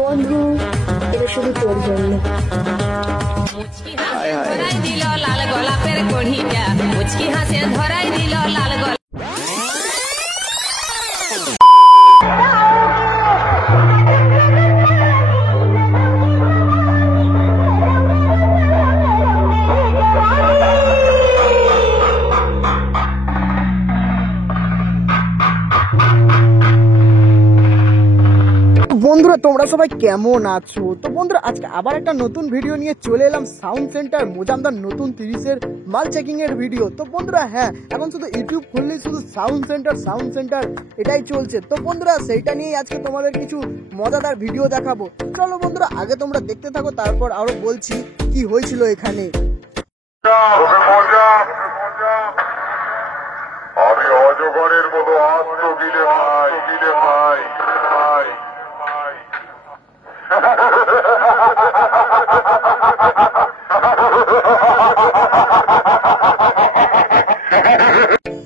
বন্ধু, এটা শুধু তোর জন্য। ধরাই দিল লাল গোলাপের কড়িটা, মুচকি হাসে ধরাই দিল লাল গোলাপ। বন্ধুরা, তোমরা সবাই কেমন আছো? তো বন্ধুরা, আজকে আবার একটা নতুন ভিডিও নিয়ে চলে এলাম। সাউন্ড সেন্টার মোজামদার নতুন 30-এর মাল চেকিং এর ভিডিও। তো বন্ধুরা, হ্যাঁ, এখন শুধু ইউটিউব খুললেই শুধু সাউন্ড সেন্টার এটাই চলছে। তো বন্ধুরা, সেইটা নিয়েই আজকে তোমাদের কিছু মজাদার ভিডিও দেখাবো। চলো বন্ধুরা, আগে তোমরা দেখতে থাকো, তারপর আরো বলছি কি হয়েছিল এখানে। আমি অজগরের মতো আস্ত গিলে ভাই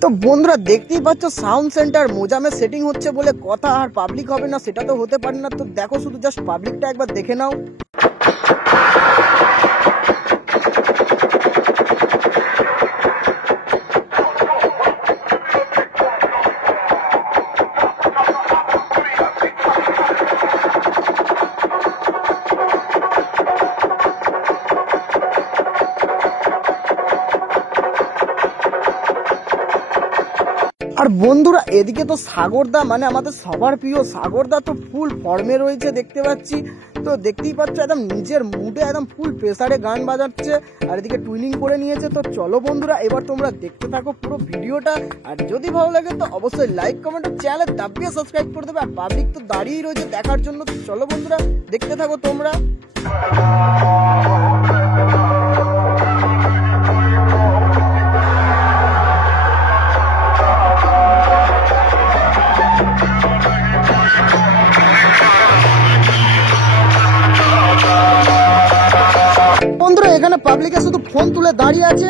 তো বন্ধুরা, দেখতেই পাচ্ছ সাউন্ড সেন্টার মোজামে সেটিং হচ্ছে বলে কথা, আর পাবলিক হবে না সেটা তো হতে পারে না। তো দেখো, শুধু জাস্ট পাবলিকটা একবার দেখে নাও। আর বন্ধুরা, এদিকে তো সাগরদা, মানে আমাদের সবার প্রিয় সাগরদা তো ফুল ফর্মে রয়েছে দেখতে পাচ্ছি। তো দেখতেই পাচ্ছ একদম নিজের মুডে একদম ফুল প্রেসারে গান বাজাচ্ছে, আর এদিকে টুইনিং করে নিয়েছে। তো চলো বন্ধুরা, এবার তোমরা দেখতে থাকো পুরো ভিডিওটা। আর যদি ভালো লাগে তো অবশ্যই লাইক কমেন্ট চ্যানেলে দাবিয়ে সাবস্ক্রাইব করে দেবে। আর পাবলিক তো দাঁড়িয়েই রয়েছে দেখার জন্য। তো চলো বন্ধুরা, দেখতে থাকো তোমরা। বন্ধুরা, এখানে পাবলিকে শুধু ফোন তুলে দাঁড়িয়ে আছে।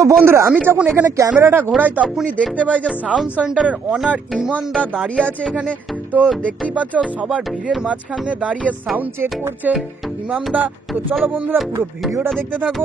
তো বন্ধুরা, আমি যখন এখানে ক্যামেরাটা ঘোরাই তখনই দেখতে পাই যে সাউন্ড সেন্টারের অনার ইমানদা দাঁড়িয়ে আছে এখানে। তো দেখতেই পাচ্ছ সবার ভিড়ের মাঝখানে দাঁড়িয়ে সাউন্ড চেক করছে ইমামদা। তো চলো বন্ধুরা, পুরো ভিডিওটা দেখতে থাকো।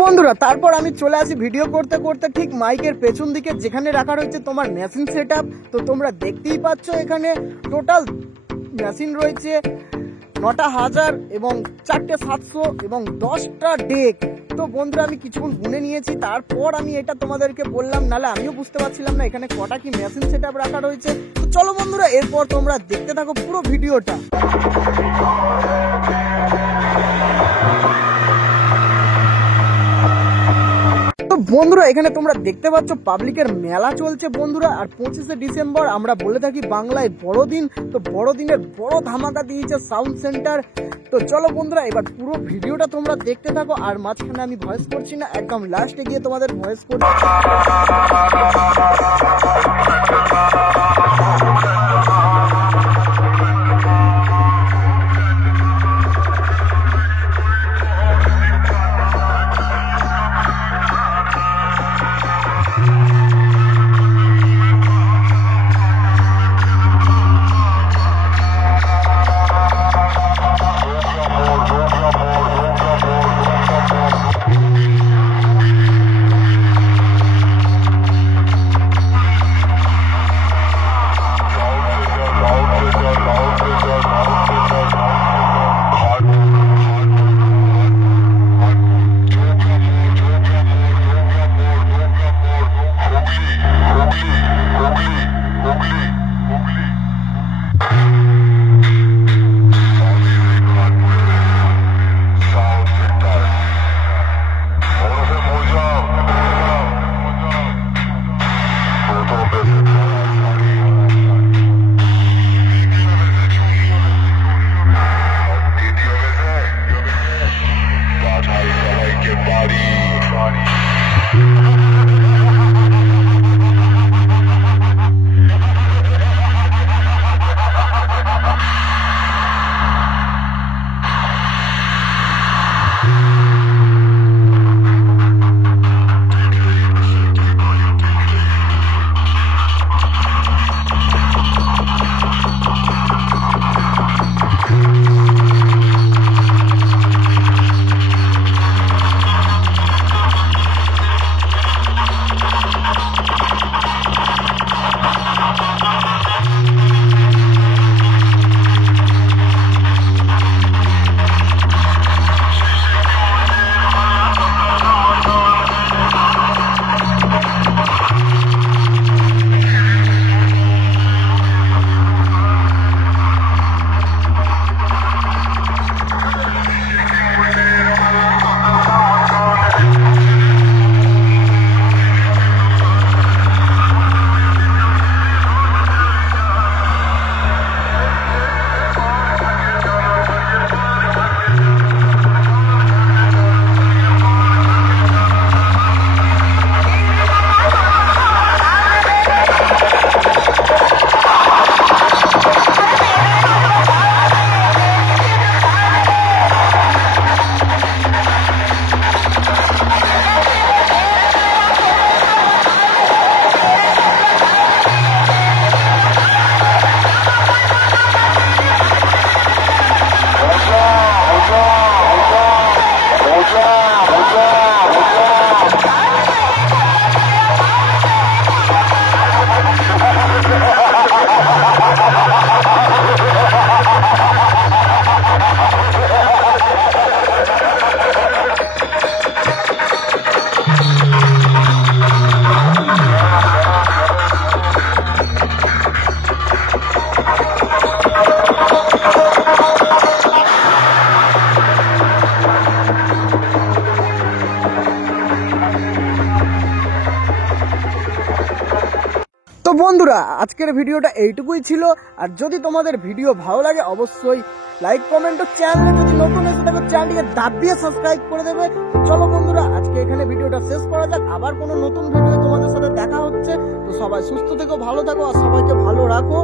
বন্ধুরা তারপর আমি চলে আসি ভিডিও করতে করতে ঠিক মাইকের পেছন দিকে যেখানে রাখা রয়েছে তোমার মেশিন সেটআপ। তো তোমরা দেখতেই পাচ্ছ এখানে টোটাল মেশিন রয়েছে 9টা 1000 এবং 4টে 700 এবং 10টা ডেক। তো বন্ধুরা আমি কিছুক্ষণ গুনে নিয়েছি, তারপর আমি এটা তোমাদেরকে বললাম, নাহলে আমিও বুঝতে পারছিলাম না এখানে কটা কি মেশিন সেটআপ রাখা রয়েছে। তো চলো বন্ধুরা এরপর তোমরা দেখতে থাকো পুরো ভিডিওটা। বন্ধুরা এখানে তোমরা দেখতে পাচ্ছ পাবলিকের মেলা চলছে বন্ধুরা, আর 25শে ডিসেম্বর আমরা বলে থাকি বাংলায় বড়দিন। তো বড়দিনের বড় ধামাকা দিয়েছে সাউন্ড সেন্টার। তো চলো বন্ধুরা এবার পুরো ভিডিওটা তোমরা দেখতে থাকো, আর মাঝখানে আমি ভয়েস করছি না, একদম লাস্টে গিয়ে তোমাদের ভয়েস করছি। বন্ধুরা আজকের ভিডিওটা এইটুকুই ছিল। আর যদি তোমাদের ভিডিও ভালো লাগে অবশ্যই লাইক কমেন্ট ও চ্যানেলে যদি নতুন এসে থাকো চ্যানেলটিকে দাবিয়ে সাবস্ক্রাইব করে দেবে। তো চলো বন্ধুরা আজকে এখানে ভিডিওটা শেষ করা যাক, আবার কোনো নতুন ভিডিও তোমাদের সাথে দেখা হচ্ছে। তো সবাই সুস্থ থেকো, ভালো থাকো আর সবাইকে ভালো রাখো।